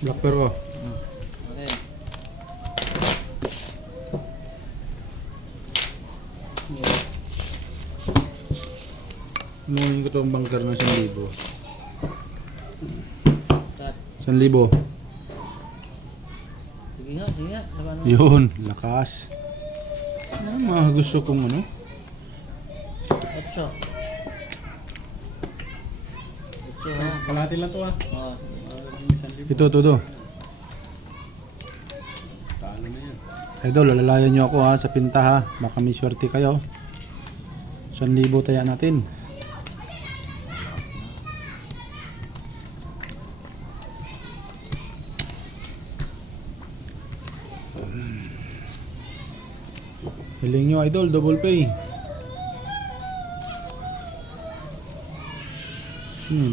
Black pearl ko. Okay. Inuunin ko itong bangker ng 1,000. Cut. 1,000. Sige nga, sige nga. Laban mo. Yun, lakas. Ano mga gusto kong ano? 8. 8 ha. Kalahati lang to ah. Oh. Ito. Talo na yan. Idol, lalalayan nyo ako ha sa pinta ha. Baka may swerte kayo. 1,000 taya natin. Hiling nyo idol, double pay.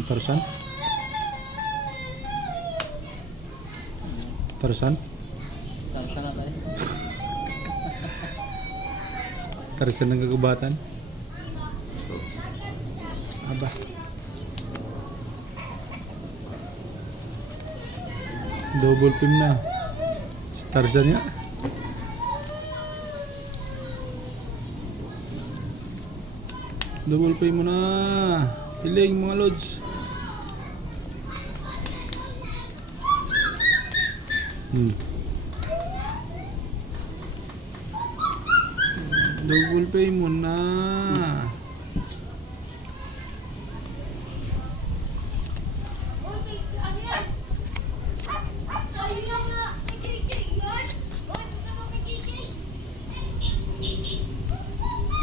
Tarsan? Tarsan? Tarsa na tayo. Tarsan ng kagubatan? Aba. Double pim na. Si Tarzan niya. Double pay mo na. Hiling mga lods. Double pay mo na.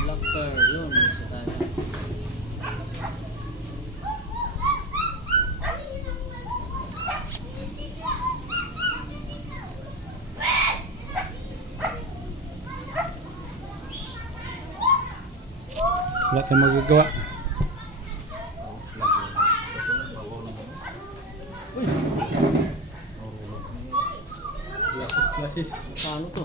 Black pearl. Yun. Isa tayo. Wala tayong magagawa. Uy. Klasis. Paano to?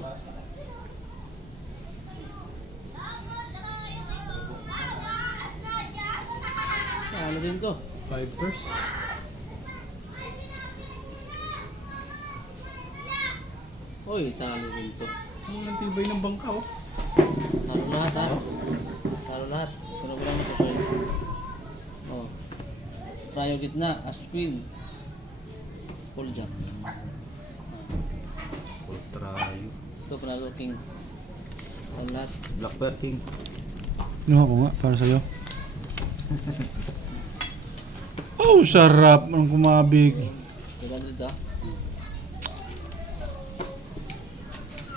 Paano din to? 5 first. Uy, talo din to. Ang tibay ng bangka oh. Talo lahat ha. Talo lahat. Pinabulang mo to sa'yo. Oh. Tayo gitna. As queen. Full jack. Ultrayo. Ito panalo king. Talo lahat. Black Bear King. Kinuha ko nga para sa'yo. Oh, sarap. Anong kumabig. Diba dito?